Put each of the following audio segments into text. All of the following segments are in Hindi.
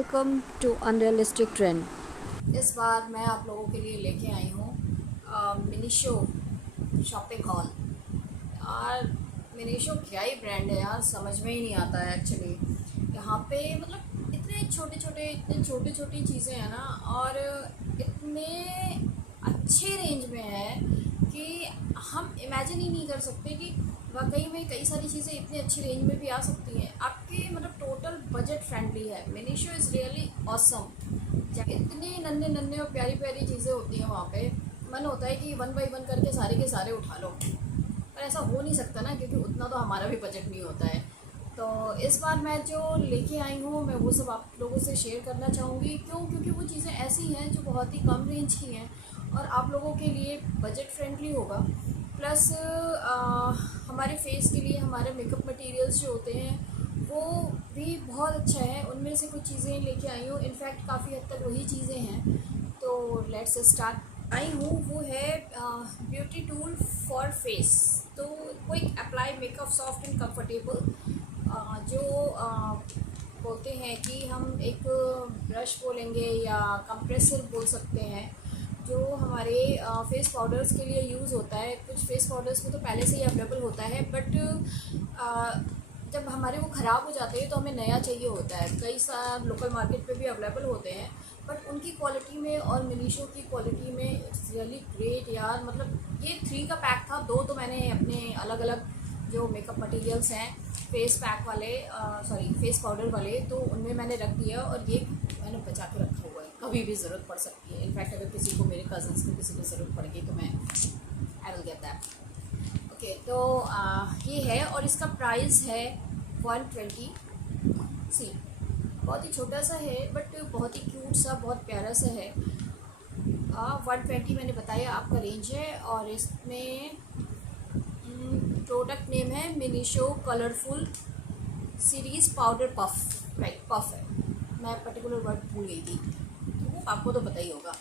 Welcome too unrealistic trend. इस बार मैं आप लोगों के लिए लेके आई हूँ मिनीशो शॉपिंग हॉल। यार मिनीशो क्या ही ब्रांड है यार, समझ में ही नहीं आता है एक्चुअली। यहाँ पे मतलब इतने छोटे छोटी चीज़ें हैं ना, और इतने अच्छे रेंज में है कि हम इमेजिन ही नहीं कर सकते कि वाकई में कई सारी चीज़ें इतनी अच्छी रेंज में भी आ सकती हैं। आपके मतलब टोटल बजट फ्रेंडली है। मिनीशो इज़ रियली ऑसम। इतनी नन्हे नन्हे और प्यारी प्यारी चीज़ें होती हैं वहाँ पे, मन होता है कि वन बाई वन करके सारे के सारे उठा लो, पर ऐसा हो नहीं सकता ना, क्योंकि उतना तो हमारा भी बजट नहीं होता है। तो इस बार मैं जो लेके आई हूँ मैं वो सब आप लोगों से शेयर करना चाहूँगी। क्योंकि वो चीज़ें ऐसी हैं जो बहुत ही कम रेंज की हैं और आप लोगों के लिए बजट फ्रेंडली होगा। प्लस हमारे फेस के लिए हमारे मेकअप मटेरियल्स जो होते हैं वो भी बहुत अच्छा है। उनमें से कुछ चीज़ें लेके आई हूँ, इनफैक्ट काफ़ी हद तक वही चीज़ें हैं। तो लेट्स स्टार्ट। आई हूँ वो है ब्यूटी टूल फॉर फेस। तो quick apply makeup soft and comfortable, जो बोलते हैं कि हम एक ब्रश बोलेंगे या कंप्रेसर बोल सकते हैं, जो हमारे फेस पाउडर्स के लिए यूज़ होता है। कुछ फेस पाउडर्स में तो पहले से ही अवेलेबल होता है, बट जब हमारे वो ख़राब हो जाते हैं तो हमें नया चाहिए होता है। कई सारे लोकल मार्केट पे भी अवेलेबल होते हैं, बट उनकी क्वालिटी में और मिनीशो की क्वालिटी में इट्स रियली ग्रेट यार। मतलब ये 3 का पैक था, 2 तो मैंने अपने अलग अलग जो मेकअप मटेरियल्स हैं फेस पैक वाले, सॉरी फेस पाउडर वाले, तो उनमें मैंने रख दिया और ये मैंने बचा के रखा हुआ है, कभी भी ज़रूरत पड़ सकती है। इनफैक्ट अगर किसी को, मेरे कज़न्स को किसी को ज़रूरत पड़ गई तो मैं I will get that. Okay, तो ये है और इसका प्राइस है 120। सी बहुत ही छोटा सा है बट बहुत ही क्यूट सा, बहुत प्यारा सा है। 120 मैंने बताया आपका रेंज है। और इसमें प्रोडक्ट नेम है Miniso colourful series powder puff. Right, puff है, मैं पर्टिकुलर वर्ड भूल गई थी, तो वो आपको तो पता ही होगा।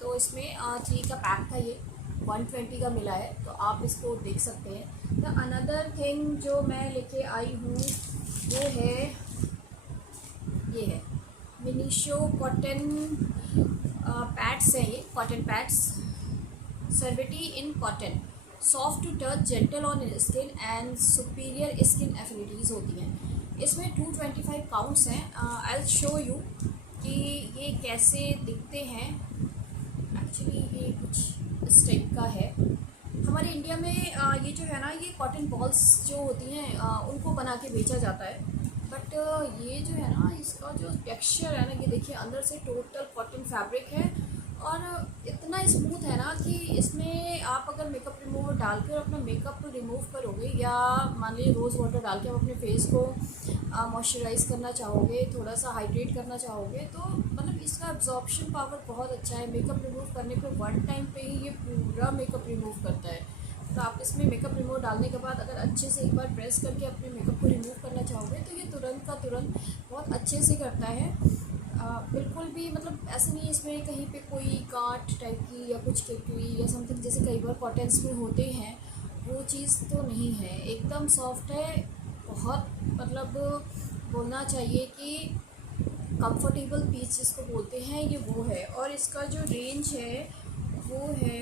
तो इसमें 3 का पैक था, ये 120 का मिला है, तो आप इसको देख सकते हैं। द अनदर थिंग जो मैं लेके आई हूँ वो है, ये है मिनीशो कॉटन पैड्स हैं। ये कॉटन पैड्स, सर्विटी in cotton, soft to touch, gentle on skin and superior skin affinities होती हैं। इसमें 225 काउंट्स हैं। आई विल शो यू कि ये कैसे दिखते हैं। एक्चुअली ये कुछ इस टाइप का है। हमारे इंडिया में ये जो है ना, ये कॉटन बॉल्स जो होती हैं उनको बना के बेचा जाता है, बट ये जो है ना, इसका जो टेक्सचर है ना, ये देखिए अंदर से टोटल कॉटन फैब्रिक है और इतना स्मूथ है ना कि इसमें आप अगर मेकअप रिमूवर डाल कर अपना मेकअप रिमूव करोगे, या मान लीजिए रोज़ वाटर डाल के आप अपने फेस को मॉइस्चराइज़ करना चाहोगे, थोड़ा सा हाइड्रेट करना चाहोगे, तो मतलब इसका एब्जॉर्प्शन पावर बहुत अच्छा है। मेकअप रिमूव करने पे वन टाइम पे ही ये पूरा मेकअप रिमूव करता है। तो आप इसमें मेकअप रिमूव डालने के बाद अगर अच्छे से एक बार प्रेस करके अपने मेकअप को रिमूव करना चाहोगे तो ये तुरंत का तुरंत बहुत अच्छे से करता है। बिल्कुल भी मतलब ऐसे नहीं इसमें कहीं पे कोई गांठ टाइप की या कुछ किरकिरी या समथिंग जैसे कई बार कॉटन्स में होते हैं, वो चीज़ तो नहीं है। एकदम सॉफ्ट है, बहुत मतलब बोलना चाहिए कि कंफर्टेबल पीस जिसको बोलते हैं ये वो है। और इसका जो रेंज है वो है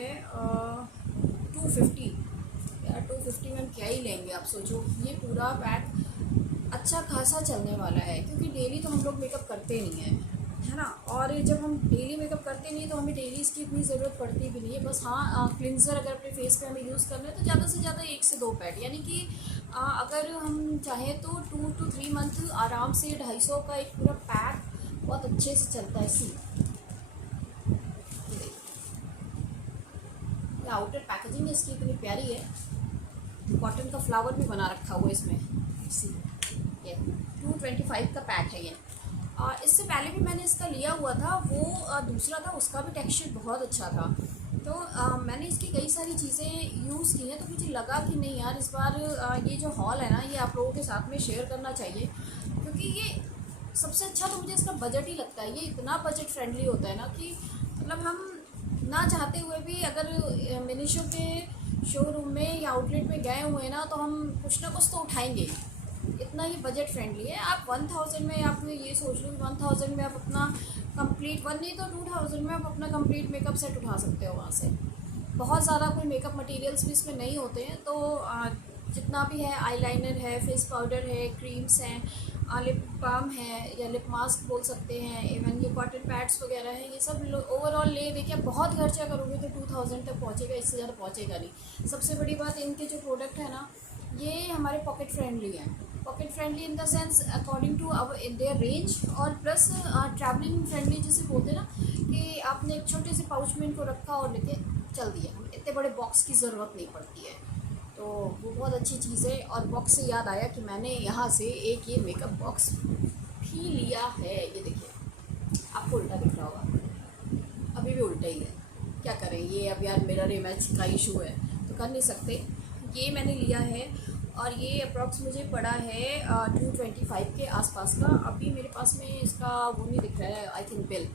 250। यार 250 में हम क्या ही लेंगे, आप सोचो। ये पूरा पैक अच्छा खासा चलने वाला है, क्योंकि डेली तो हम लोग मेकअप करते नहीं हैं, है ना। और जब हम डेली मेकअप करते नहीं तो हमें डेली इसकी इतनी ज़रूरत पड़ती भी नहीं है। बस हाँ, क्लिनज़र अगर अपने फेस पे हमें यूज़ करना है तो ज़्यादा से ज़्यादा 1 से 2 पैड, यानी कि अगर हम चाहें तो 2 to 3 मंथ आराम से 250 का एक पूरा पैक बहुत अच्छे से चलता है। सी आउटर पैकेजिंग इसकी इतनी प्यारी है, कॉटन का फ्लावर भी बना रखा हुआ है इसमें। सी ये 225 का पैक है ये। इससे पहले भी मैंने इसका लिया हुआ था, वो दूसरा था, उसका भी टेक्सचर बहुत अच्छा था। तो मैंने इसकी कई सारी चीज़ें यूज़ की हैं, तो मुझे लगा कि नहीं यार, इस बार ये जो हॉल है ना, ये आप लोगों के साथ में शेयर करना चाहिए, क्योंकि ये सबसे अच्छा तो मुझे इसका बजट ही लगता है। ये इतना बजट फ्रेंडली होता है ना कि मतलब हम ना चाहते हुए भी अगर मिनीशो के शोरूम में या आउटलेट में गए हुए हैं ना, तो हम कुछ ना कुछ तो उठाएंगे। इतना ही बजट फ्रेंडली है। आप 1000 में आप ये सोच लो कि 1000 में आप अपना कंप्लीट, वन नहीं तो 2000 में आप अपना कंप्लीट मेकअप सेट उठा सकते हो वहाँ से। बहुत ज़्यादा कोई मेकअप मटेरियल्स भी इसमें नहीं होते हैं। तो जितना भी है, आईलाइनर है, फेस पाउडर है, क्रीम्स हैं, लिप बाम है या लिप मास्क बोल सकते हैं, इवन ये कॉटन पैड्स वगैरह हैं, ये सब ओवरऑल ले देखिए बहुत खर्चा करोगे तो 2000 तक पहुँचेगा, इससे ज़्यादा पहुँचेगा नहीं। सबसे बड़ी बात, इनके जो प्रोडक्ट है ना, ये हमारे पॉकेट फ्रेंडली हैं। Pocket friendly in the sense according to in their range, और प्लस ट्रैवलिंग फ्रेंडली जिसे बोलते हैं ना, कि आपने एक छोटे से पाउच में इनको रखा और लेके चल दिया, इतने बड़े बॉक्स की ज़रूरत नहीं पड़ती है। तो वो बहुत अच्छी चीज़ है। और बॉक्स से याद आया कि मैंने यहाँ से एक ये मेकअप बॉक्स भी लिया है। ये देखिए, आपको उल्टा दिख रहा होगा, अभी भी उल्टा ही है, क्या करें, ये अब यार मिरर इमेज का इशू है तो कर नहीं सकते। ये मैंने लिया है और ये अप्रॉक्स मुझे पड़ा है 225 के आसपास का। अभी मेरे पास में इसका वो नहीं दिख रहा है, आई थिंक बिल,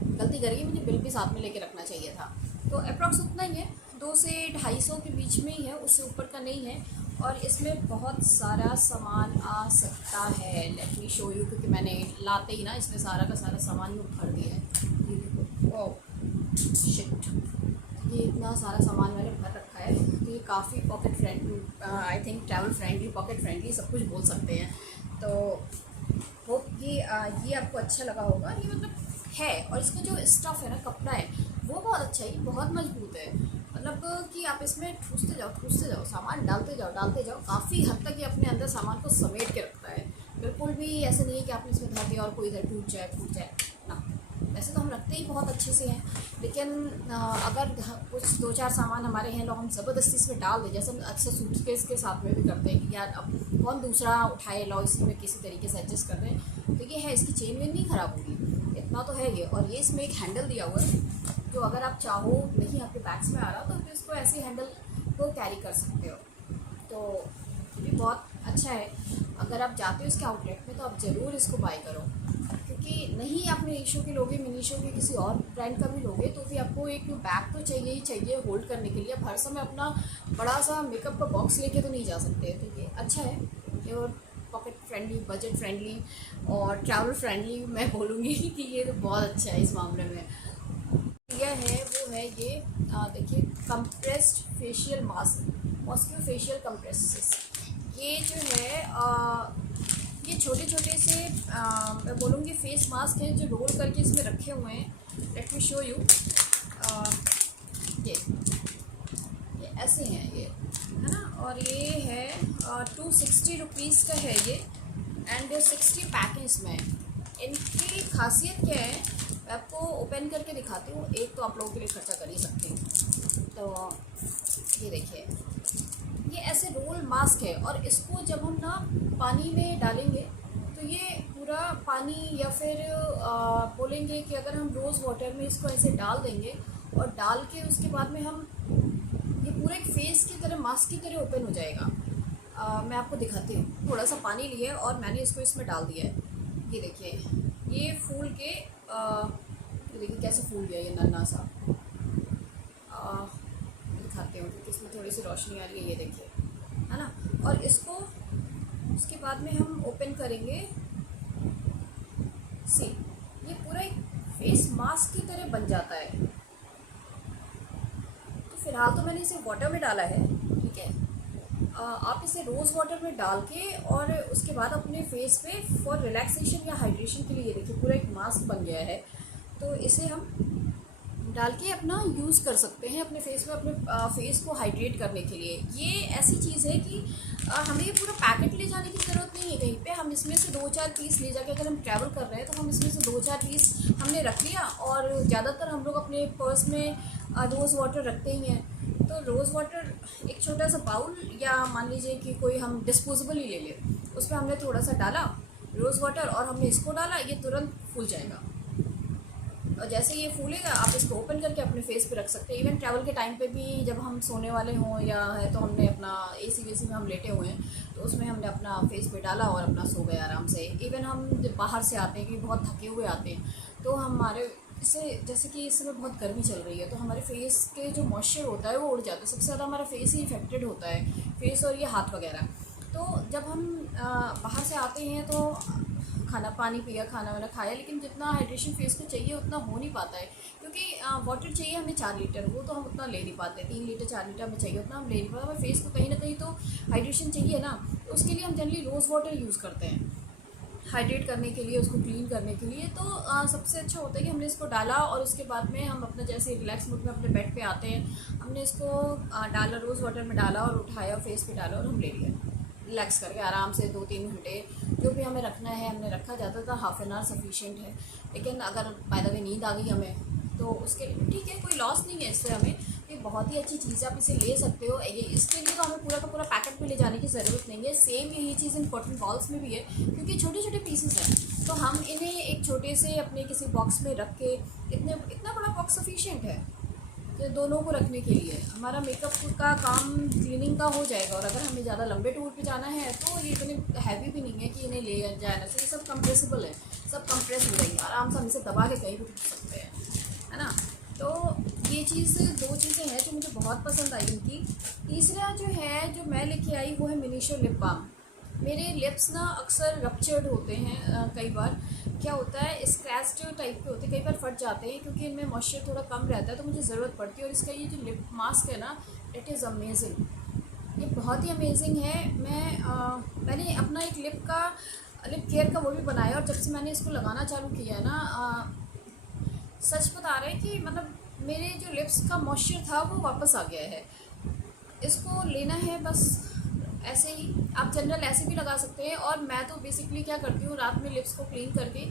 गलती करिए, मुझे बिल भी साथ में लेके रखना चाहिए था। तो अप्रॉक्स उतना ही है, 200 से 250 के बीच में ही है, उससे ऊपर का नहीं है। और इसमें बहुत सारा सामान आ सकता है। लेट मी शो यू, क्योंकि मैंने लाते ही ना इसमें सारा का सारा सामान यूँ भर दिया है। ये देखो, ओह शिट, ये इतना सारा सामान मैंने भर रखा है। तो ये काफ़ी pocket friendly, I think travel friendly, pocket friendly, सब कुछ बोल सकते हैं। तो होप ये आपको अच्छा लगा होगा। ये मतलब है, और इसका जो स्टफ़ है ना, कपड़ा है, वो बहुत अच्छा है, बहुत मजबूत है। मतलब कि आप इसमें ठूसते जाओ, सामान डालते जाओ, काफ़ी हद तक ये अपने अंदर सामान को समेट के रखता है। बिल्कुल भी ऐसे नहीं है कि आपने इसमें धर दिया और कोई इधर फूट जाए ना। वैसे तो हम रखते ही बहुत अच्छे से हैं, लेकिन अगर कुछ 2-4 सामान हमारे हैं, लोग हम ज़बरदस्ती इसमें डाल दें, जैसे हम अक्सर सूटकेस के साथ में भी करते हैं कि यार अब कौन दूसरा उठाए, लो इसी में किसी तरीके से एडजस्ट कर दें। तो ये है, इसकी चेन वेन नहीं ख़राब होगी, इतना तो है ये। और ये इसमें एक हैंडल दिया हुआ है, जो अगर आप चाहो, नहीं आपके बैग्स में आ रहा तो फिर इसको ऐसे हैंडल को कैरी कर सकते हो। तो ये बहुत अच्छा है। अगर आप जाते हो इसके आउटलेट में तो आप ज़रूर इसको बाय करो, क्योंकि नहीं आप मीशो के लोगे, मिनीशो के किसी और ब्रांड का भी लोगे तो भी आपको एक बैग तो चाहिए ही चाहिए होल्ड करने के लिए। आप हर समय अपना बड़ा सा मेकअप का बॉक्स लेके तो नहीं जा सकते। तो ये अच्छा है, ये और पॉकेट फ्रेंडली, बजट फ्रेंडली और ट्रैवल फ्रेंडली मैं बोलूँगी कि ये तो बहुत अच्छा है इस मामले में। यह है वो है ये देखिए, compressed facial mask, mosque facial compresses. ये जो है ये छोटे छोटे से मैं बोलूँगी फेस मास्क हैं जो रोल करके इसमें रखे हुए हैं। Let me show you. ये ऐसे हैं, ये है ना। और ये है 260 रुपीज़ का है ये, एंड 60 पैक है इसमें। इनकी खासियत क्या है, मैं आपको ओपन करके दिखाती हूँ। एक तो आप लोगों के लिए खर्चा कर ही सकते हैं। तो ये देखिए, ये ऐसे रोल मास्क है, और इसको जब हम ना पानी में डालेंगे तो ये पूरा पानी, या फिर बोलेंगे कि अगर हम रोज़ वाटर में इसको ऐसे डाल देंगे और डाल के उसके बाद में हम, ये पूरे एक फेस की तरह, मास्क की तरह ओपन हो जाएगा। मैं आपको दिखाती हूँ। थोड़ा सा पानी लिया है और मैंने इसको इसमें डाल दिया है। ये देखिए, ये फूल के ये देखिए कैसे फूल गया ये नन्हा सा। दिखाते हूँ क्योंकि इसमें थोड़ी सी रोशनी आ रही है। ये देखिए, है ना। और इसको उसके बाद में हम ओपन करेंगे। सी, ये पूरा एक फेस मास्क की तरह बन जाता है। तो फिलहाल तो मैंने इसे वाटर में डाला है, ठीक है। आप इसे रोज़ वाटर में डाल के और उसके बाद अपने फेस पे फॉर रिलैक्सेशन या हाइड्रेशन के लिए, ये देखिए पूरा एक मास्क बन गया है। तो इसे हम डाल के अपना यूज़ कर सकते हैं अपने फेस में, अपने फेस को हाइड्रेट करने के लिए। ये ऐसी चीज़ है कि हमें ये पूरा पैकेट ले जाने की ज़रूरत नहीं है कहीं पे। हम इसमें से 2-4 पीस ले जाके, अगर हम ट्रैवल कर रहे हैं तो हम इसमें से 2-4 पीस हमने रख लिया। और ज़्यादातर हम लोग अपने पर्स में रोज़ वाटर रखते ही हैं। तो रोज़ वाटर एक छोटा सा बाउल, या मान लीजिए कि कोई हम डिस्पोजेबल ही ले लें, उसमें हमने थोड़ा सा डाला रोज़ वाटर और हमने इसको डाला, ये तुरंत फूल जाएगा। और जैसे ये फूलेगा आप इसको ओपन करके अपने फेस पे रख सकते हैं। इवन ट्रैवल के टाइम पे भी जब हम सोने वाले हों, या है तो हमने अपना एसी वेसी में हम लेटे हुए हैं तो उसमें हमने अपना फेस पे डाला और अपना सो गए आराम से। इवन हम जब बाहर से आते हैं कि बहुत थके हुए आते हैं, तो हमारे इससे, जैसे कि इस समय बहुत गर्मी चल रही है, तो हमारे फेस के जो मॉइस्चर होता है वो उड़ जाता है। सबसे ज़्यादा हमारा फेस ही इफेक्टेड होता है, फेस और ये हाथ वगैरह। तो जब हम बाहर से आते हैं तो खाना पानी पिया, खाना वाना खाया, लेकिन जितना हाइड्रेशन फेस को चाहिए उतना हो नहीं पाता है, क्योंकि वाटर चाहिए हमें 4 लीटर, वो तो हम उतना ले नहीं पाते। 3 लीटर 4 लीटर हमें चाहिए, उतना हम ले नहीं पाते। हमें फेस को कहीं ना कहीं तो हाइड्रेशन चाहिए ना, तो उसके लिए हम जनरली रोज़ वाटर यूज़ करते हैं हाइड्रेट करने के लिए, उसको क्लीन करने के लिए। तो सबसे अच्छा होता है कि हमने इसको डाला और उसके बाद में हम अपना जैसे रिलैक्स मूड में अपने बेड पे आते हैं, हमने इसको डाला, रोज़ वाटर में डाला और उठाया, फेस पे डाला और हम ले लिया रिलैक्स करके आराम से 2-3 घंटे जो भी हमें रखना है हमने रखा। जाता था हाफ एन आवर सफिशिएंट है, लेकिन अगर बाय द वे नींद आ गई हमें तो उसके लिए ठीक है, कोई लॉस नहीं है इससे हमें। ये बहुत ही अच्छी चीज़ है, आप इसे ले सकते हो। ये इसके लिए तो हमें पूरा का पूरा पैकेट में ले जाने की ज़रूरत नहीं है। सेम यही चीज़ इन कॉटन बॉल्स में भी है, क्योंकि छोटे छोटे पीसेस हैं, तो हम इन्हें एक छोटे से अपने किसी बॉक्स में रख के, इतना बड़ा बॉक्स सफिशिएंट है तो दोनों को रखने के लिए। हमारा मेकअप का काम क्लीनिंग का हो जाएगा, और अगर हमें ज़्यादा लंबे टूर पे जाना है तो ये इतने हैवी भी नहीं है कि इन्हें ले जाना चाहिए। सब कंप्रेसिबल है, सब कंप्रेस हो जाएंगे आराम से, हम इसे दबा के कहीं भी रख सकते हैं, है ना। तो ये चीज़, 2 चीज़ें हैं जो मुझे बहुत पसंद आई इनकी। तीसरा जो है जो मैं लेके आई वो है मिनीशो लिप बाम। मेरे लिप्स ना अक्सर रप्चर्ड होते हैं, कई बार क्या होता है स्क्रैच्ड टाइप के होते हैं, कई बार फट जाते हैं क्योंकि इनमें मॉइस्चर थोड़ा कम रहता है, तो मुझे ज़रूरत पड़ती है। और इसका ये जो लिप मास्क है ना, इट इज़ अमेजिंग, ये बहुत ही अमेजिंग है। मैंने अपना एक लिप केयर का वो भी बनाया, और जब से मैंने इसको लगाना चालू किया है ना, सच बता रहे हैं कि मतलब मेरे जो लिप्स का मॉइस्चर था वो वापस आ गया है। इसको लेना है बस ऐसे ही, आप जनरल ऐसे भी लगा सकते हैं। और मैं तो बेसिकली क्या करती हूँ, रात में लिप्स को क्लीन करके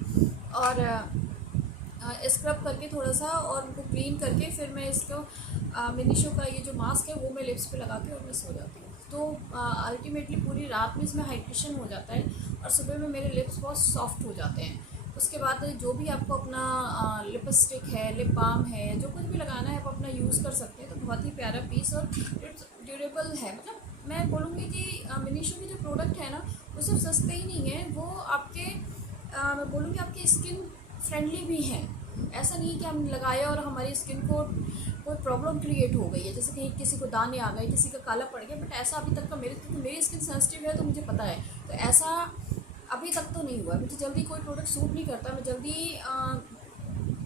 और स्क्रब करके थोड़ा सा और उनको क्लीन करके फिर मैं इसको मिनीशो का ये जो मास्क है वो मैं लिप्स पे लगा के और मैं सो जाती हूँ। तो अल्टीमेटली पूरी रात में इसमें हाइड्रेशन हो जाता है और सुबह में मेरे लिप्स बहुत सॉफ्ट हो जाते हैं। उसके बाद जो भी आपको अपना लिपस्टिक है, लिप बाम है, जो कुछ भी लगाना है आप अपना यूज़ कर सकते हैं। तो बहुत ही प्यारा पीस और ड्यूरेबल है। मतलब मैं बोलूँगी कि मिनीशो के जो प्रोडक्ट है ना वो सिर्फ सस्ते ही नहीं है, वो आपके मैं बोलूँगी आपकी स्किन फ्रेंडली भी हैं। ऐसा नहीं कि हम लगाए और हमारी स्किन को कोई प्रॉब्लम क्रिएट हो गई है, जैसे कहीं किसी को दाने आ गए, किसी का काला पड़ गया, बट ऐसा अभी तक का मेरी स्किन सेंसिटिव है तो मुझे पता है, तो ऐसा अभी तक तो नहीं हुआ। मुझे जल्दी कोई प्रोडक्ट सूट नहीं करता, मैं जल्दी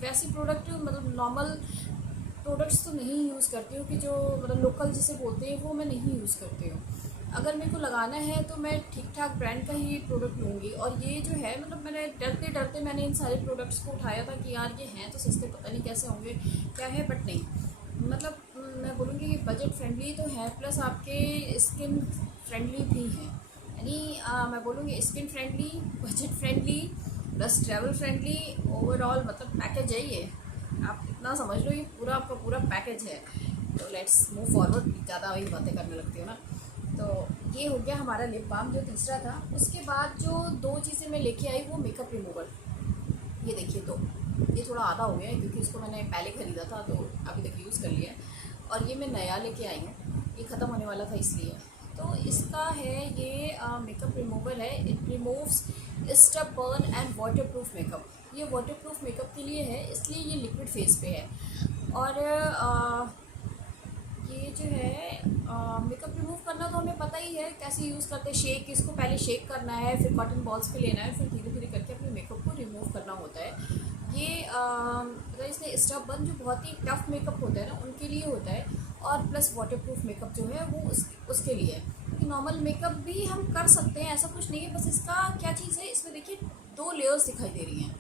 वैसे प्रोडक्ट मतलब नॉर्मल प्रोडक्ट्स तो नहीं यूज़ करती हूँ कि जो मतलब लोकल जिसे बोलते हैं वो मैं नहीं यूज़ करती हूँ। अगर मेरे को लगाना है तो मैं ठीक ठाक ब्रांड का ही प्रोडक्ट लूँगी। और ये जो है मतलब मैंने डरते डरते मैंने इन सारे प्रोडक्ट्स को उठाया था कि यार ये हैं तो सस्ते, पता नहीं कैसे होंगे क्या है, बट नहीं, मतलब मैं बोलूँगी कि बजट फ्रेंडली तो है, प्लस आपके स्किन फ्रेंडली भी हैं। यानी मैं बोलूँगी skin friendly, budget friendly, plus travel friendly, overall मतलब पैकेज है ये। आप इतना समझ लो ये पूरा आपका पूरा पैकेज है। तो लेट्स मूव फॉरवर्ड, ज़्यादा वही बातें करने लगती हो ना। तो ये हो गया हमारा लिप बाम जो तीसरा था। उसके बाद जो 2 चीज़ें मैं लेके आई वो मेकअप रिमूवर। ये देखिए, तो ये थोड़ा आधा हो गया है क्योंकि इसको मैंने पहले ख़रीदा था तो अभी तक यूज़ कर लिया है, और ये मैं नया लेके आई हूँ, ये ख़त्म होने वाला था इसलिए। तो इसका है ये मेकअप रिमूवर है। It removes stub burn and waterproof makeup. ये वाटरप्रूफ मेकअप के लिए है, इसलिए ये लिक्विड फेस पे है। और ये जो है मेकअप रिमूव करना तो हमें पता ही है कैसे यूज़ करते हैं। शेक, इसको पहले शेक करना है, फिर कॉटन बॉल्स पे लेना है, फिर धीरे धीरे करके अपने मेकअप को रिमूव करना होता है। ये अगर इसने स्टब बर्न जो बहुत ही टफ मेकअप होता है ना उनके लिए होता है, और प्लस वाटरप्रूफ मेकअप जो है वो उसके लिए है। क्योंकि नॉर्मल मेकअप भी हम कर सकते हैं, ऐसा कुछ नहीं है। बस इसका क्या चीज़ है, इसमें देखिए 2 लेयर्स दिखाई दे रही हैं,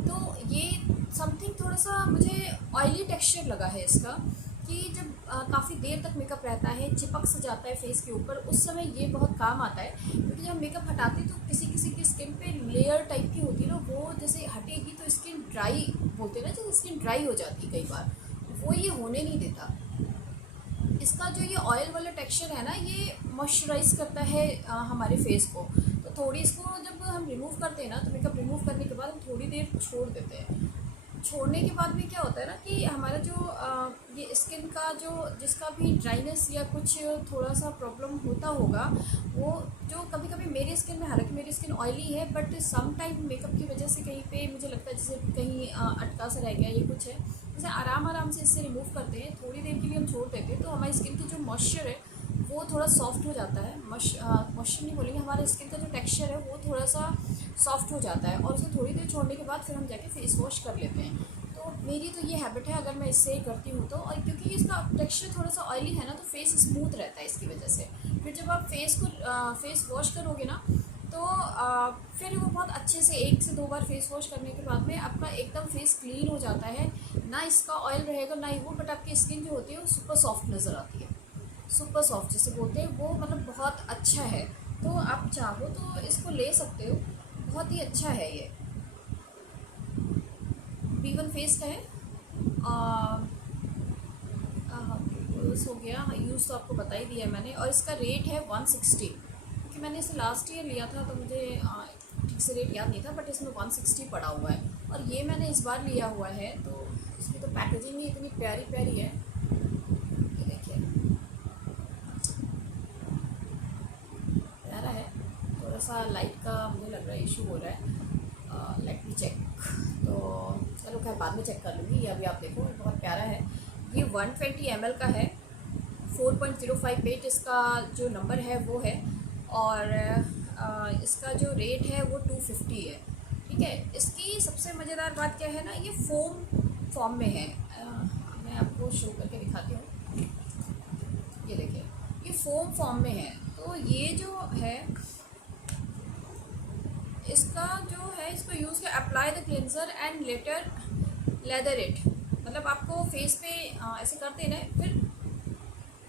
तो ये समथिंग थोड़ा सा मुझे ऑयली टेक्सचर लगा है इसका, कि जब काफ़ी देर तक मेकअप रहता है, चिपक से जाता है फेस के ऊपर, उस समय ये बहुत काम आता है। क्योंकि जब मेकअप हटाते हैं तो किसी किसी की स्किन पे लेयर टाइप की होती है ना, वो जैसे हटेगी तो स्किन ड्राई बोलते हैं ना, जैसे स्किन ड्राई हो जाती है कई बार, वो ये होने नहीं देता। इसका जो ये ऑयल वाला टेक्सचर है ना, ये मॉइस्चराइज करता है हमारे फेस को। तो थोड़ी इसको जब हम रिमूव करते हैं ना, तो मेकअप रिमूव करने के बाद हम थोड़ी देर छोड़ देते हैं। छोड़ने के बाद में क्या होता है ना कि हमारा जो ये स्किन का जो जिसका भी ड्राइनेस या कुछ थोड़ा सा प्रॉब्लम होता होगा, वो जो कभी कभी मेरी स्किन में, हालांकि मेरी स्किन ऑयली है, बट सम टाइम मेकअप की वजह से कहीं पे मुझे लगता है जैसे कहीं अटका सा रह गया, ये कुछ है, जैसे आराम आराम से इससे रिमूव करते हैं, थोड़ी देर के लिए हम छोड़ देते हैं, तो हमारी स्किन की जो मॉइस्चर है वो थोड़ा सॉफ्ट हो जाता है, मॉइस्चर नहीं बोलेंगे, हमारे स्किन का जो टेक्सचर है वो थोड़ा सा सॉफ्ट हो जाता है, और उसे थोड़ी देर छोड़ने के बाद फिर हम जाके फेस वॉश कर लेते हैं। तो मेरी तो ये हैबिट है, अगर मैं इससे ही करती हूँ तो, और क्योंकि इसका टेक्सचर थोड़ा सा ऑयली है ना, तो फेस स्मूथ रहता है इसकी वजह से। फिर जब आप फेस वॉश करोगे ना, तो फिर वो बहुत अच्छे से 1 से 2 बार फेस वॉश करने के बाद में आपका एकदम फेस क्लीन हो जाता है, ना इसका ऑयल रहेगा ना ही वो, बट आपकी स्किन जो होती है वो सुपर सॉफ्ट नज़र आती है। सुपर सॉफ्ट जिसे बोलते हैं वो, मतलब बहुत अच्छा है। तो आप चाहो तो इसको ले सकते हो, बहुत ही अच्छा है ये। B1 फेस का है, यूज़ हो गया, यूज़ तो आपको बता ही दिया मैंने। और इसका रेट है 160, क्योंकि मैंने इसे लास्ट ईयर लिया था तो मुझे ठीक से रेट याद नहीं था, बट इसमें 160 पड़ा हुआ है। और ये मैंने इस बार लिया हुआ है, तो इसकी तो पैकेजिंग ही इतनी प्यारी प्यारी है, ये देखिए प्यारा है। थोड़ा सा लाइट का मुझे लग रहा है इशू हो रहा है, लेट मी चेक। तो चलो खैर बाद में चेक कर लूँगी, ये अभी आप देखो बहुत प्यारा है। ये 120 ml का है, 4.058 इसका जो नंबर है वो है, और इसका जो रेट है वो 250 है, ठीक है। इसकी सबसे मज़ेदार बात क्या है ना, ये फोम फॉर्म में है। मैं आपको शो करके दिखाती हूँ, ये देखिए ये फोम फॉर्म में है। तो ये जो है इसका जो है, इसको यूज़ कर apply the cleanser and later leather it, मतलब आपको फेस पे ऐसे कर देना है, फिर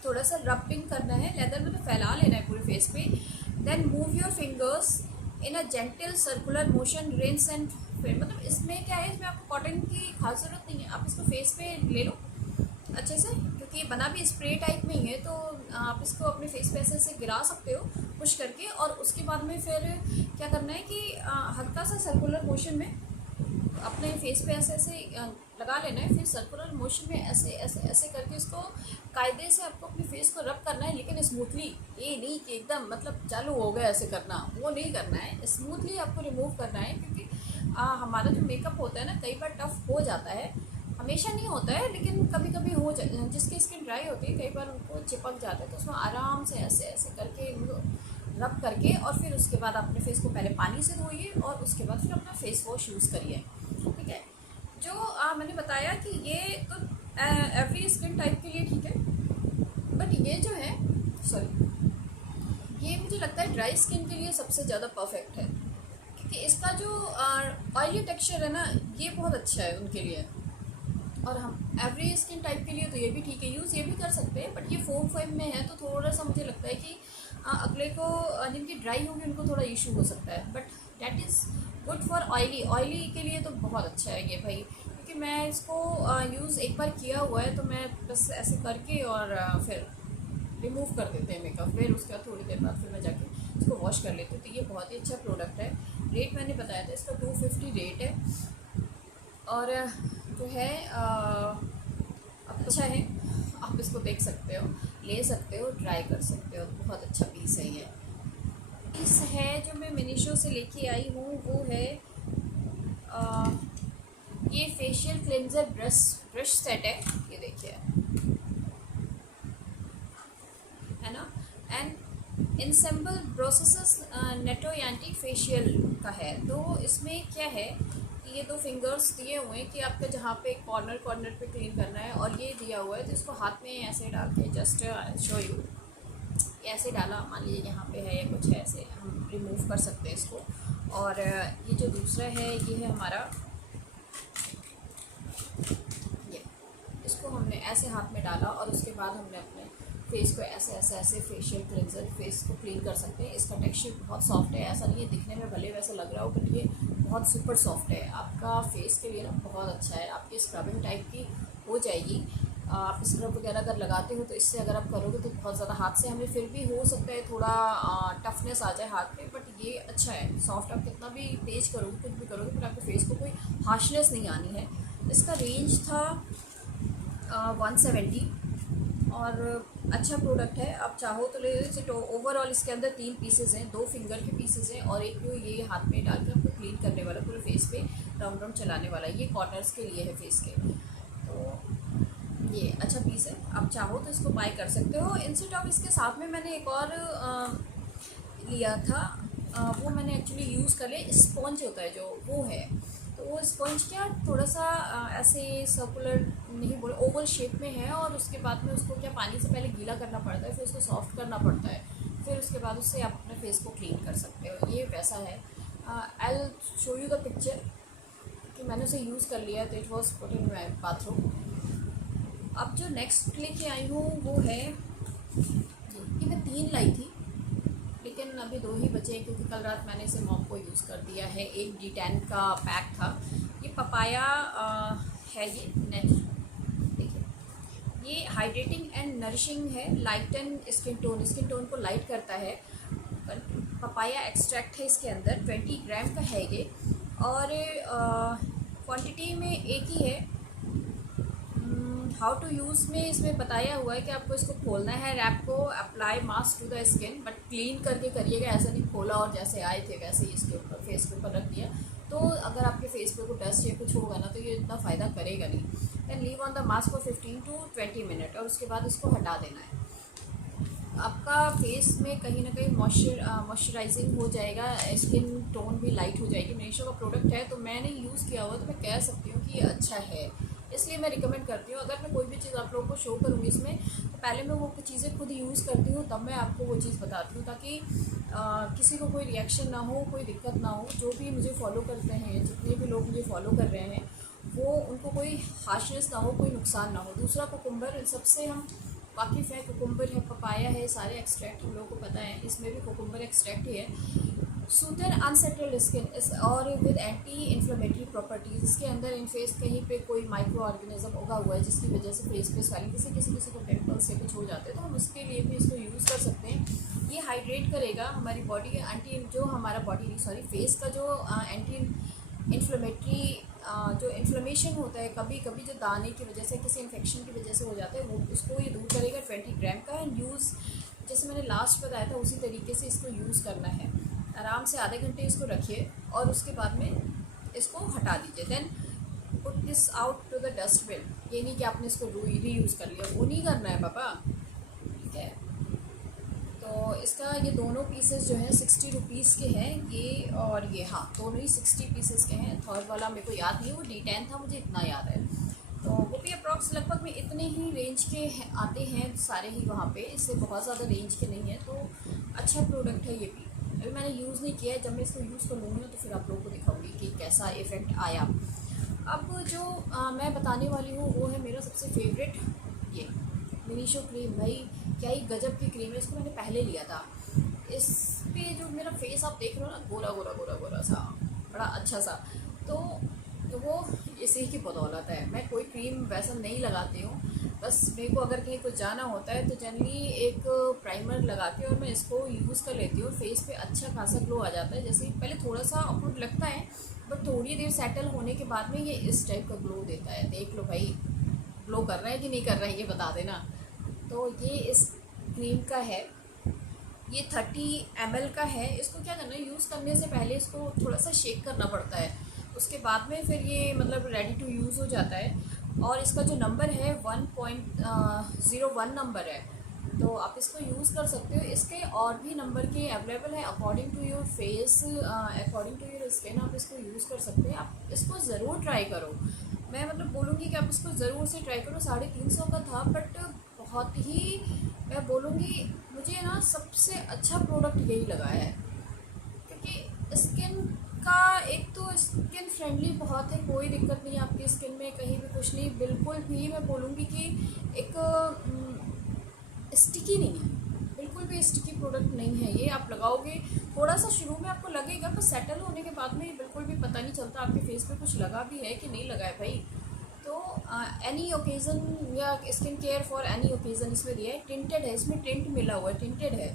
थोड़ा सा रबिंग करना है, लेदर मतलब फैला लेना है पूरे फेस पे। Then move your fingers in a gentle circular motion, rinse and फिर, मतलब इसमें क्या है, इसमें आपको कॉटन की खास ज़रूरत नहीं है, आप इसको फेस पे ले लो अच्छे से, क्योंकि ये बना भी स्प्रे टाइप में ही है। तो आप इसको अपने फेस पे ऐसे ऐसे गिरा सकते हो पुश करके, और उसके बाद में फिर क्या करना है कि हल्का सा सर्कुलर मोशन में अपने फेस पे ऐसे ऐसे लगा लेना है, फिर सर्कुलर मोशन में ऐसे ऐसे ऐसे करके इसको कायदे से आपको अपने फेस को रब करना है, लेकिन स्मूथली, ये नहीं कि एकदम मतलब चालू हो गया ऐसे करना, वो नहीं करना है। स्मूथली आपको रिमूव करना है, क्योंकि हमारा जो मेकअप होता है ना, कई बार टफ हो जाता है, हमेशा नहीं होता है लेकिन कभी कभी हो जाए, जिसकी स्किन ड्राई होती है कई बार उनको चिपक जाता है, तो उसमें आराम से ऐसे ऐसे करके रब करके, और फिर उसके बाद अपने फेस को पहले पानी से धोइए, और उसके बाद फिर अपना फेस वॉश यूज़ करिए, ठीक है। जो मैंने बताया कि ये तो एवरी स्किन टाइप के लिए ठीक है, बट ये जो है, सॉरी, ये मुझे लगता है ड्राई स्किन के लिए सबसे ज़्यादा परफेक्ट है, क्योंकि इसका जो ऑयली टेक्सचर है ना, ये बहुत अच्छा है उनके लिए। और हम एवरी स्किन टाइप के लिए तो ये भी ठीक है, यूज़ ये भी कर सकते हैं, बट ये फोम फॉर्म में है, तो थोड़ा सा मुझे लगता है कि अगले को जिनकी ड्राई होगी उनको थोड़ा इशू हो सकता है, but that is good for oily के लिए तो बहुत अच्छा है ये भाई, क्योंकि मैं इसको यूज़ एक बार किया हुआ है, तो मैं बस ऐसे करके और फिर रिमूव कर देते हैं मेकअप, फिर उसके बाद थोड़ी देर बाद फिर मैं जाके इसको वॉश कर लेती हूँ। तो ये बहुत ही अच्छा प्रोडक्ट है। रेट मैंने बताया था इसका 250 रेट है, और जो है अच्छा है, आप इसको देख सकते हो, ले सकते हो, ट्राई कर सकते हो, बहुत अच्छा पीस है ये। पीस है जो मैं मिनीशो से लेके आई हूँ वो है ये फेशियल क्लेंजर ब्रश सेट है, ये देखिए है ना, एंड इनसेम्बल ब्रोसेस नेटो एंटी फेशियल का है। तो इसमें क्या है, ये 2 फिंगर्स दिए हुए हैं कि आपका जहाँ पे कॉर्नर पे क्लीन करना है, और ये दिया हुआ है, तो इसको हाथ में ऐसे डाल के जस्ट शो यू, ऐसे डाला, मान लीजिए यहाँ पे है या कुछ है, ऐसे हम रिमूव कर सकते हैं इसको। और ये जो दूसरा है ये है हमारा, ये इसको हमने ऐसे हाथ में डाला, और उसके बाद हमने अपने फेस को ऐसे ऐसे ऐसे फेशियल क्लेंजर फेस को क्लीन कर सकते हैं। इसका टेक्सचर बहुत सॉफ्ट है, ऐसा नहीं है दिखने में भले वैसे लग रहा हो, बट ये बहुत सुपर सॉफ्ट है, आपका फेस के लिए ना बहुत अच्छा है, आपकी स्क्रबिंग टाइप की हो जाएगी। आप स्क्रब वगैरह अगर लगाते हो तो इससे अगर आप करोगे तो बहुत ज़्यादा हाथ से हमें फिर भी हो सकता है थोड़ा टफनेस आ जाए हाथ पे, बट ये अच्छा है, सॉफ्ट, आप कितना भी तेज़ करोगे कुछ भी करोगे फिर आपके फेस को कोई हार्शनेस नहीं आनी है। इसका रेंज था 170, और अच्छा प्रोडक्ट है, आप चाहो तो ले लीजिए। तो ओवरऑल इसके अंदर 3 पीसेस हैं, 2 फिंगर के पीसेस हैं, और एक ये हाथ में डाल के आपको क्लीन करने वाला, पूरे फेस पे राउंड राउंड चलाने वाला, ये कॉर्नर्स के लिए है फेस के। तो ये अच्छा पीस है, आप चाहो तो इसको बाय कर सकते हो। इंस्टेड ऑफ इसके साथ में मैंने एक और लिया था, वो मैंने एक्चुअली यूज़ कर लिया। स्पॉन्ज होता है जो, वो है। तो वो स्पॉन्ज क्या थोड़ा सा ऐसे सर्कुलर नहीं बोले, ओवल शेप में है, और उसके बाद में उसको क्या पानी से पहले गीला करना पड़ता है, फिर उसको सॉफ्ट करना पड़ता है, फिर उसके बाद उससे आप अपने फेस को क्लीन कर सकते हो। ये वैसा है। I will show you the picture कि मैंने उसे यूज़ कर लिया, तो it was put in my bathroom. अब जो नेक्स्ट लेके आई हूँ वो है ये मैं 3 लाई थी, लेकिन अभी 2 ही बचे क्योंकि कल रात मैंने इसे मॉम को यूज़ कर दिया है। एक D10 का पैक था। ये पपाया है, ये नेट देखिए, ये हाइड्रेटिंग एंड नरिशिंग है, लाइटन स्किन टोन को लाइट करता है। पपाया एक्सट्रैक्ट है इसके अंदर, 20 ग्राम का है ये, और क्वांटिटी में एक ही है। हाउ टू यूज़ में इसमें बताया हुआ है कि आपको इसको खोलना है, रैप को apply mask to the skin, but clean करके करिएगा, ऐसा नहीं खोला और जैसे आए थे वैसे ही इसके ऊपर फेस के ऊपर रख दिया। तो अगर आपके फेस पे कोई डस्ट या कुछ होगा ना तो ये इतना फ़ायदा करेगा नहीं। Then leave on the mask for 15 to 20 minute, और उसके बाद इसको हटा देना है। आपका फेस में कहीं ना कहीं मॉइस्चराइजिंग हो जाएगा, स्किन टोन भी लाइट हो जाएगी। मीशो का प्रोडक्ट है तो मैंने यूज़ किया हुआ, तो मैं कह सकती हूँ कि ये अच्छा है, इसलिए मैं रिकमेंड करती हूँ। अगर मैं कोई भी चीज़ आप लोगों को शो करूँगी इसमें, तो पहले मैं वो चीज़ें खुद यूज़ करती हूँ, तब मैं आपको वो चीज़ बताती हूँ, ताकि किसी को कोई रिएक्शन ना हो, कोई दिक्कत ना हो। जो भी मुझे फॉलो करते हैं, जितने भी लोग मुझे फॉलो कर रहे हैं, वो उनको कोई हार्शनेस ना हो, कोई नुकसान ना हो। दूसरा कुकुम्बर, इन सबसे हम वाकिफ़ है। कुकुम्बर है, पपाया है, सारे एक्सट्रैक्ट हम लोगों को पता है। इसमें भी कुकुम्बर एक्सट्रैक्ट ही है। सूदर अनसेटल्ड स्किन और विद एंटी इन्फ्लेमेटरी प्रॉपर्टीज़। इसके अंदर इन फेस कहीं पे कोई माइक्रो ऑर्गेनिज्म उगा हुआ है जिसकी वजह से फेस पे स्वेलिंग, किसी को पिंपल्स से कुछ हो जाते हैं, तो हम उसके लिए भी इसको यूज़ कर सकते हैं। ये हाइड्रेट करेगा हमारी बॉडी, जो हमारा बॉडी फेस का जो एंटी इन्फ्लेमेटरी जो इन्फ्लेमेशन होता है, कभी कभी जो दाने की वजह से, किसी इन्फेक्शन की वजह से हो जाता है, वो उसको ये दूर करेगा। 20 ग्राम का एंड यूज़, जैसे मैंने लास्ट बताया था उसी तरीके से इसको यूज़ करना है। आराम से आधे घंटे इसको रखिए और उसके बाद में इसको हटा दीजिए। Then put this out to the dustbin. ये नहीं कि आपने इसको रीयूज़ कर लिया, वो नहीं करना है पापा, ठीक है। तो इसका ये दोनों पीसेस जो हैं 60 रुपीज़ के हैं, ये और ये, हाँ दोनों ही 60 पीसेस के हैं। थर्ड वाला मेरे को याद नहीं, वो D10 था, मुझे इतना याद है। तो वो भी अप्रॉक्स लगभग में इतने ही रेंज के आते हैं सारे ही वहाँ पे, इससे बहुत ज़्यादा रेंज के नहीं है। तो अच्छा प्रोडक्ट है ये भी। अभी मैंने यूज़ नहीं किया है, जब मैं इसको यूज़ कर लूँगी ना तो फिर आप लोगों को दिखाऊंगी कि कैसा इफ़ेक्ट आया। अब जो मैं बताने वाली हूँ वो है मेरा सबसे फेवरेट, ये मिनीशो क्रीम। भाई क्या ही गजब की क्रीम है, इसको मैंने पहले लिया था। इस पे जो मेरा फेस आप देख रहे हो ना, गोरा गोरा गोरा गोरा सा, बड़ा अच्छा सा, तो वो इसी की बदौलत है। मैं कोई क्रीम वैसा नहीं लगाती हूँ, बस मेरे को अगर कहीं कुछ जाना होता है तो जनरली एक प्राइमर लगा के और मैं इसको यूज़ कर लेती हूँ। फेस पे अच्छा खासा ग्लो आ जाता है। जैसे पहले थोड़ा सा ऑकवर्ड लगता है, बट थोड़ी देर सेटल होने के बाद में ये इस टाइप का ग्लो देता है। देख लो भाई, ग्लो कर रहा है कि नहीं कर रहा है, ये बता देना। तो ये इस क्रीम का है, ये 30 ml का है। इसको क्या करना है, यूज़ करने से पहले इसको थोड़ा सा शेक करना पड़ता है, उसके बाद में फिर ये मतलब रेडी टू यूज़ हो जाता है। और इसका जो नंबर है 1.01 नंबर है, तो आप इसको यूज़ कर सकते हो। इसके और भी नंबर के अवेलेबल है, according to your face, according to your skin आप इसको यूज़ कर सकते हैं। आप इसको ज़रूर ट्राई करो, मैं मतलब बोलूँगी कि आप इसको ज़रूर से ट्राई करो। 350 का था, बट बहुत ही, मैं बोलूँगी मुझे ना सबसे अच्छा प्रोडक्ट यही लगा है, क्योंकि स्किन का एक तो स्किन फ्रेंडली बहुत है, कोई दिक्कत नहीं आपकी स्किन में, कहीं भी कुछ नहीं, बिल्कुल भी मैं बोलूँगी कि एक स्टिकी नहीं है, बिल्कुल भी स्टिकी प्रोडक्ट नहीं है। ये आप लगाओगे, थोड़ा सा शुरू में आपको लगेगा, पर सेटल होने के बाद में बिल्कुल भी पता नहीं चलता आपके फेस पे कुछ लगा भी है कि नहीं लगा है भाई। तो एनी ओकेज़न या skin care for any occasion इसमें दिया है। टिंटेड है, इसमें टिंट मिला हुआ है, टिंटेड है,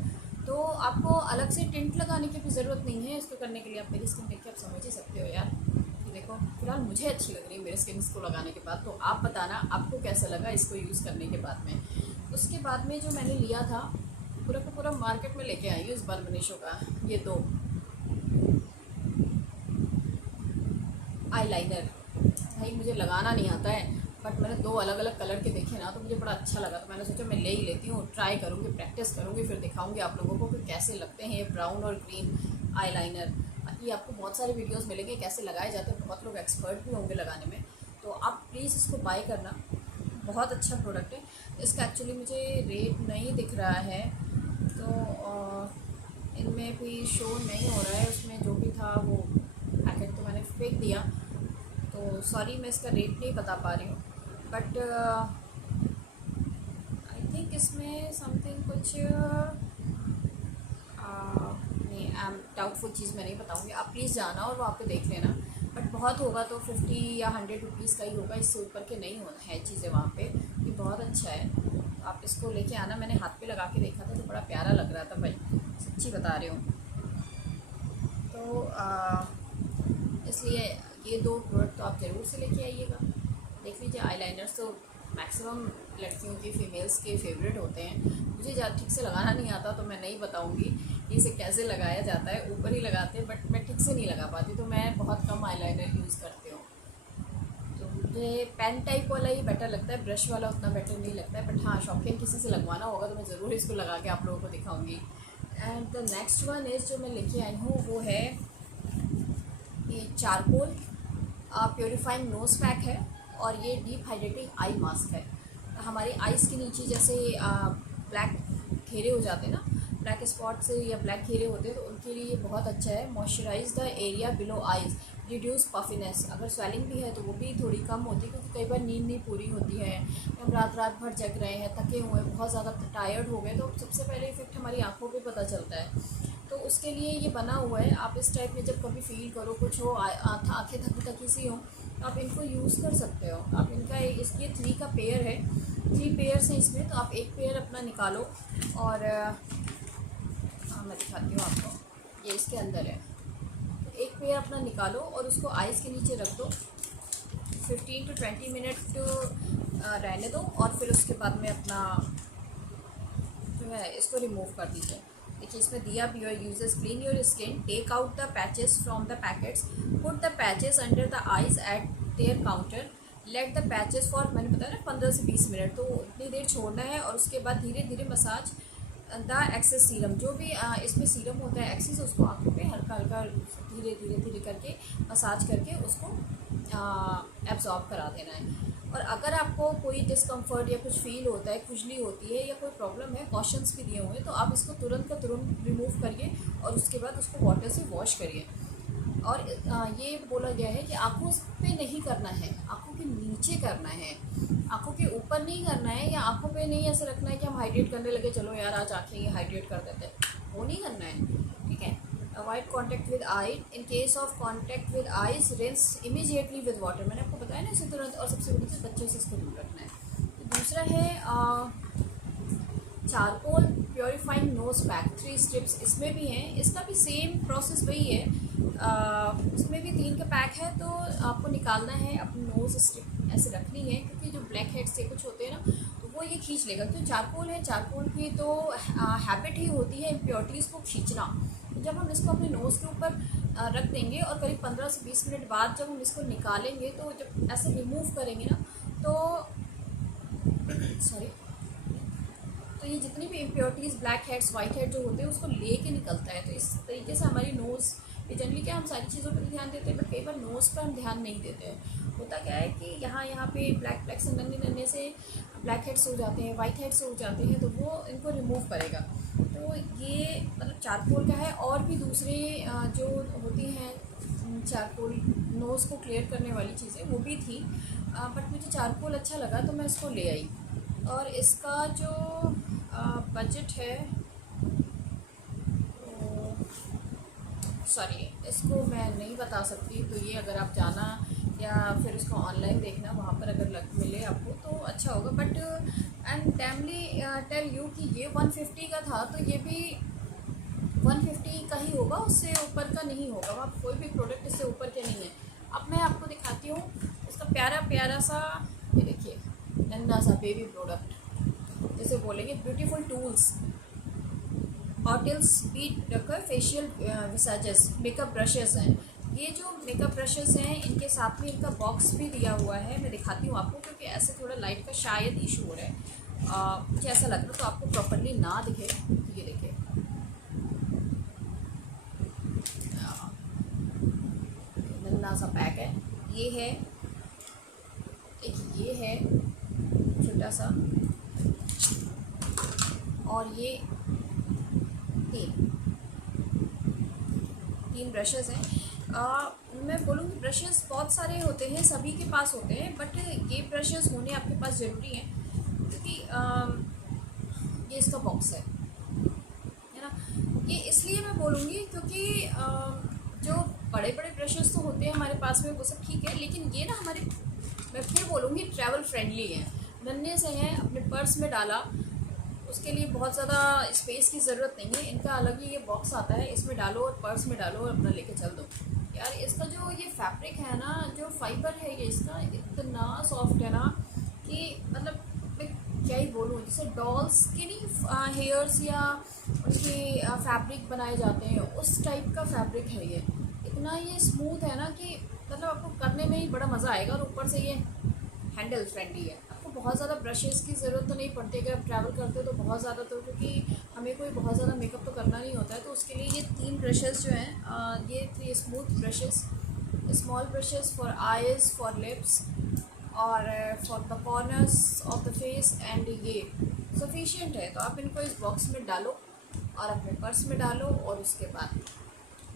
तो आपको अलग से टिंट लगाने की भी ज़रूरत नहीं है। इसको करने के लिए आप मेरी स्किन देख के आप समझ ही सकते हो यार। ये देखो, फिलहाल मुझे अच्छी लग रही है मेरी स्किन इसको लगाने के बाद, तो आप बताना आपको कैसा लगा इसको यूज़ करने के बाद में। उसके बाद में जो मैंने लिया था, पूरा का पूरा मार्केट में लेके आई हूँ इस बार मिनीशो का, ये 2 आईलाइनर। भाई मुझे लगाना नहीं आता है, बट मैंने 2 अलग अलग कलर के देखे ना, तो मुझे बड़ा अच्छा लगा, तो मैंने सोचा मैं ले ही लेती हूँ, ट्राई करूँगी, प्रैक्टिस करूँगी, फिर दिखाऊँगी आप लोगों को कि कैसे लगते हैं ये ब्राउन और ग्रीन आईलाइनर। ये आपको बहुत सारे वीडियोस मिलेंगे कैसे लगाए जाते हैं, बहुत लोग एक्सपर्ट भी होंगे लगाने में, तो आप प्लीज़ इसको बाय करना, बहुत अच्छा प्रोडक्ट है। इसका एक्चुअली मुझे रेट नहीं दिख रहा है, तो इनमें भी शो नहीं हो रहा है, उसमें जो भी था वो पैकेट तो मैंने फेंक दिया, तो सॉरी मैं इसका रेट नहीं बता पा रही हूँ, बट आई थिंक इसमें समथिंग कुछ नहीं, आई एम डाउटफुल चीज़ मैं नहीं बताऊँगी, आप प्लीज़ जाना और वहाँ पे देख लेना, बट बहुत होगा तो 50 या 100 रुपीज़ का ही होगा, इससे ऊपर के नहीं होना है चीज़ें वहाँ पे। ये बहुत अच्छा है, आप इसको लेके आना। मैंने हाथ पे लगा के देखा था तो बड़ा प्यारा लग रहा था भाई, सच्ची बता रही हूँ। तो इसलिए ये 2 प्रोडक्ट तो आप ज़रूर से लेके आइएगा। देख लीजिए, आईलाइनर्स तो मैक्सिमम लड़कियों के, फीमेल्स के फेवरेट होते हैं। मुझे ज़्यादा ठीक से लगाना नहीं आता, तो मैं नहीं बताऊंगी कि इसे कैसे लगाया जाता है, ऊपर ही लगाते हैं, बट मैं ठीक से नहीं लगा पाती, तो मैं बहुत कम आईलाइनर यूज़ करती हूँ। तो मुझे पेन टाइप वाला ही बेटर लगता है, ब्रश वाला उतना बेटर नहीं लगता है, बट हाँ, शौकीन किसी से लगवाना होगा तो मैं ज़रूर इसको लगा के आप लोगों को दिखाऊँगी। And the next one is जो मैं लेके आई हूँ वो है ये चारकोल प्योरीफाइंग नोज पैक है, और ये डीप हाइड्रेटिंग आई मास्क है। हमारी आइज़ के नीचे जैसे ब्लैक घेरे हो जाते हैं ना, ब्लैक स्पॉट से या ब्लैक घेरे होते हैं, तो उनके लिए ये बहुत अच्छा है। Moisturise the area below eyes, reduce puffiness, अगर स्वेलिंग भी है तो वो भी थोड़ी कम होती है, क्योंकि कई बार नींद नहीं पूरी होती है, हम रात रात भर जग रहे हैं, थके हुए हैं, बहुत ज़्यादा टायर्ड हो गए, तो सबसे पहले इफेक्ट हमारी आँखों पे पता चलता है। तो उसके लिए ये बना हुआ है। आप इस टाइप में जब कभी फील करो कुछ हो, आँखें थकी थकी सी हो, तो आप इनको यूज़ कर सकते हो। आप इनका इसके 3 का पेयर है, 3 पेयर्स हैं इसमें, तो आप एक पेयर अपना निकालो और मैं दिखाती हूँ आपको, ये इसके अंदर है। तो एक पेयर अपना निकालो और उसको आइज़ के नीचे रख दो, 15 to 20 मिनट रहने दो, और फिर उसके बाद में अपना जो है इसको रिमूव कर दीजिए। देखिए इसमें दिया भी है, users clean your skin, take out the patches from the packets, put the patches under the eyes at their counter, let the patches for, मैंने बताया ना 15 से 20 मिनट, तो इतनी देर छोड़ना है, और उसके बाद धीरे धीरे मसाज द एक्सेस सीरम, जो भी इसमें सीरम होता है एक्सेस, उसको आँखों पे हल्का हल्का धीरे धीरे धीरे करके मसाज करके उसको एब्जॉर्ब करा देना है। और अगर आपको कोई डिस्कम्फर्ट या कुछ फील होता है, खुजली होती है या कोई प्रॉब्लम है, कॉशंस भी दिए हुए हैं, तो आप इसको तुरंत का तुरंत रिमूव करिए और उसके बाद उसको वाटर से वॉश करिए। और ये बोला गया है कि आँखों पे नहीं करना है, आँखों के नीचे करना है, आँखों के ऊपर नहीं करना है, या आँखों पे नहीं ऐसे रखना है कि हम हाइड्रेट करने लगे, चलो यार आज आँखें ये हाइड्रेट कर देते हैं, वो नहीं करना है, ठीक है। Avoid contact with I, in case of contact with eyes rinse immediately with water, मैंने आपको बताया ना इसे तुरंत, और सबसे बड़ी चीज़ बच्चों से इसको दूर रखना है। तो दूसरा है charcoal purifying nose pack, 3 strips इसमें भी हैं, इसका भी सेम प्रोसेस वही है। इसमें भी 3 का पैक है, तो आपको निकालना है, अपनी नोज स्ट्रिप ऐसे रखनी है, क्योंकि जो ब्लैक हेड से कुछ होते हैं ना, तो वो ये खींच लेगा। तो चारकोल है, चारकोल की तो हैबिट ही होती है इम्प्योरिटीज़ को खींचना। जब हम इसको अपने नोज़ के ऊपर रख देंगे और करीब 15 से 20 मिनट बाद जब हम इसको निकालेंगे, तो जब ऐसे रिमूव करेंगे ना, तो तो ये जितनी भी impurities, black heads, white head जो होते हैं, उसको ले के निकलता है। तो इस तरीके से हमारी नोज़, ये जनरली क्या हम सारी चीज़ों पर ध्यान देते हैं, बट कई बार नोज़ पर हम ध्यान नहीं देते हैं। होता क्या है कि यहाँ पे ब्लैक से नन्हे से ब्लैक हेड्स हो जाते हैं, वाइट हेड्स हो जाते हैं, तो वो इनको रिमूव करेगा। तो ये मतलब चारकोल का है, और भी दूसरे जो होती हैं चारकोल नोज़ को क्लियर करने वाली चीज़ें वो भी थी, बट मुझे चारकोल अच्छा लगा तो मैं इसको ले आई। और इसका जो बजट है, सॉरी इसको मैं नहीं बता सकती, तो ये अगर आप जाना या फिर उसको ऑनलाइन देखना, वहाँ पर अगर मिले आपको तो अच्छा होगा। बट एंड टैमली टेल यू कि ये 150 का था, तो ये भी 150 का ही होगा, उससे ऊपर का नहीं होगा। वहाँ कोई भी प्रोडक्ट इससे ऊपर के नहीं है। अब मैं आपको दिखाती हूँ इसका प्यारा प्यारा सा, ये देखिए नन्हा सा बेबी प्रोडक्ट, जैसे बोलेंगे ब्यूटीफुल टूल्स, बॉटल्स, बीट रखकर फेशियल विसाजेस, मेकअप ब्रशेस हैं, ये जो मेकअप ब्रशेस हैं इनके साथ में इनका बॉक्स भी दिया हुआ है, मैं दिखाती हूँ आपको, क्योंकि ऐसे थोड़ा लाइट का शायद इशू हो रहा है, मुझे ऐसा लग रहा है तो आपको प्रॉपरली ना दिखे। ये देखिए, नन्हा सा पैक है, ये है एक, ये है छोटा सा, और ये तीन ब्रशेस हैं। मैं बोलूँगी ब्रशेस बहुत सारे होते हैं, सभी के पास होते हैं, बट ये ब्रशेस होने आपके पास ज़रूरी हैं, क्योंकि ये इसका बॉक्स है ना। ये इसलिए मैं बोलूँगी क्योंकि जो बड़े बड़े ब्रशेस तो होते हैं हमारे पास में, वो सब ठीक है, लेकिन ये ना हमारे, मैं फिर बोलूँगी ट्रैवल फ्रेंडली हैं, नन्हे से हैं, अपने पर्स में डाला, उसके लिए बहुत ज़्यादा स्पेस की ज़रूरत नहीं है। इनका अलग ही ये बॉक्स आता है, इसमें डालो और पर्स में डालो और अपना लेके चल दो। यार इसका जो ये फैब्रिक है ना, जो फाइबर है ये इसका इतना सॉफ्ट है ना कि मतलब मैं क्या ही बोलूँ। जैसे डॉल्स के नहीं हेयर्स या उनके फैब्रिक बनाए जाते हैं, उस टाइप का फैब्रिक है ये। इतना ये स्मूथ है ना कि मतलब आपको करने में ही बड़ा मज़ा आएगा, और ऊपर से ये हैंडल फ्रेंडली है। आपको बहुत ज़्यादा ब्रशेज़ की ज़रूरत तो नहीं पड़ती अगर आप ट्रैवल करते हो तो, बहुत ज़्यादा तो, क्योंकि हमें कोई बहुत ज़्यादा मेकअप तो करना नहीं होता है, तो उसके लिए ये 3 ब्रशेज़ जो हैं, ये 3 smooth brushes, small brushes for eyes, for lips और for the corners of the face, and ये सफिशिएंट है। तो आप इनको इस बॉक्स में डालो और अपने पर्स में डालो, और उसके बाद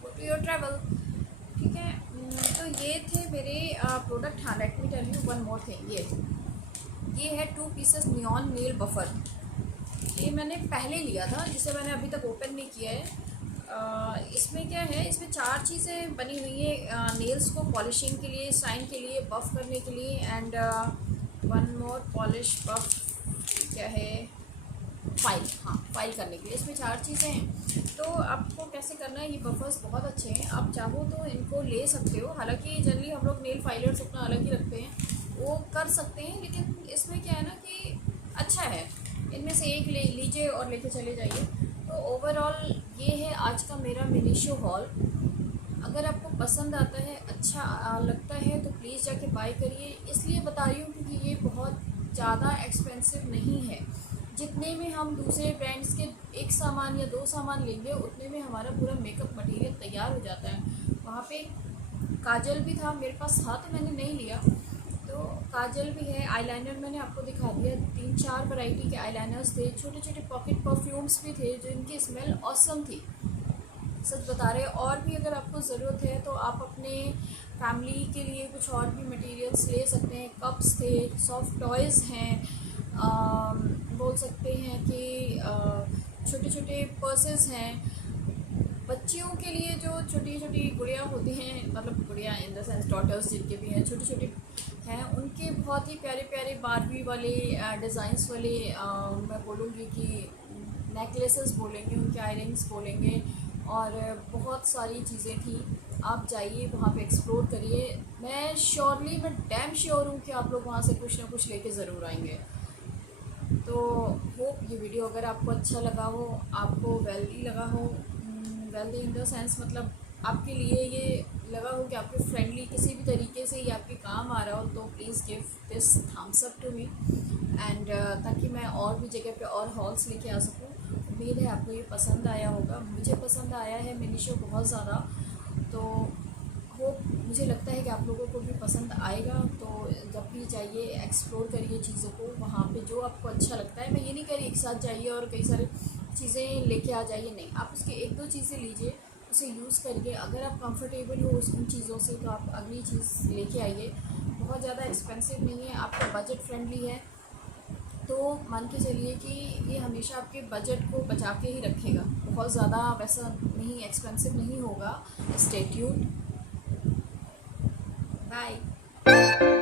गो टू योर ट्रैवल, ठीक है। तो ये थे मेरे प्रोडक्ट। हाँ, let me tell you one more thing. ये है 2 पीसेस नियॉन नेल बफर। ये मैंने पहले लिया था, जिसे मैंने अभी तक ओपन नहीं किया है। इसमें क्या है, इसमें 4 चीज़ें बनी हुई है नेल्स को पॉलिशिंग के लिए, शाइन के लिए, बफ़ करने के लिए, and one more polish buff क्या है, फाइल, हाँ फाइल करने के लिए। इसमें 4 चीज़ें हैं। तो आपको कैसे करना है, ये बफर्स बहुत अच्छे हैं, आप चाहो तो इनको ले सकते हो। हालांकि जनरली हम लोग नेल फाइलर्स अपना अलग ही रखते हैं, वो कर सकते हैं, लेकिन इसमें क्या है ना कि अच्छा है, इनमें से एक ले लीजिए और लेके चले जाइए। तो ओवरऑल ये है आज का मेरा मिनी शो हॉल। अगर आपको पसंद आता है, अच्छा लगता है, तो प्लीज़ जाके बाय करिए। इसलिए बता रही हूँ क्योंकि ये बहुत ज़्यादा एक्सपेंसिव नहीं है। जितने में हम दूसरे ब्रांड्स के 1 सामान या 2 सामान लेंगे, उतने में हमारा पूरा मेकअप मटेरियल तैयार हो जाता है। वहाँ पे काजल भी था, मेरे पास था तो मैंने नहीं लिया। तो काजल भी है, आईलाइनर मैंने आपको दिखा दिया, 3-4 वैरायटी के आईलाइनर्स थे, छोटे छोटे पॉकेट परफ्यूम्स भी थे, जो इनकी स्मेल ऑसम थी, सच बता रहे। और भी अगर आपको ज़रूरत है तो आप अपने फैमिली के लिए कुछ और भी मटेरियल्स ले सकते हैं। कप्स थे, सॉफ्ट टॉयज़ हैं, बोल सकते हैं कि छोटे छोटे पर्सेस हैं। बच्चियों के लिए जो छोटी छोटी गुड़िया होती हैं, मतलब गुड़िया इन द सेंस डॉटर्स जिनके भी हैं, छोटे छोटे हैं, उनके बहुत ही प्यारे प्यारे बारबी वाले डिज़ाइंस वाले, मैं बोलूँगी कि नेकलेसेस बोलेंगे, उनके आयरिंग्स बोलेंगे, और बहुत सारी चीज़ें थी। आप जाइए वहाँ पे एक्सप्लोर करिए। मैं डैम श्योर हूँ कि आप लोग वहाँ से कुछ ना कुछ लेके ज़रूर आएंगे। तो होप ये वीडियो अगर आपको अच्छा लगा हो, आपको वेल्दी लगा हो, वेल्दी इन द सेंस मतलब आपके लिए ये लगा हो कि आपके फ्रेंडली किसी भी तरीके से ये आपके काम आ रहा हो, तो please give this thumbs up to me, and ताकि मैं और भी जगह पे और हॉल्स लेके आ सकूँ। उम्मीद है आपको ये पसंद आया होगा। मुझे पसंद आया है मिनी शो बहुत ज़्यादा, तो होप, मुझे लगता है कि आप लोगों को भी पसंद आएगा। तो जब भी जाइए एक्सप्लोर करिए चीज़ों को, वहाँ पे जो आपको अच्छा लगता है। मैं ये नहीं कह रही एक साथ जाइए और कई सारी चीज़ें लेके आ जाइए, नहीं, आप उसके 1-2 चीज़ें लीजिए, उसे यूज़ करिए। अगर आप कंफर्टेबल हो उन चीज़ों से तो आप अगली चीज़ लेके आइए। बहुत ज़्यादा एक्सपेंसिव नहीं है, आपका बजट फ्रेंडली है, तो मान के चलिए कि ये हमेशा आपके बजट को बचा के ही रखेगा। बहुत ज़्यादा वैसा नहीं, एक्सपेंसिव नहीं होगा। Stay tuned, bye.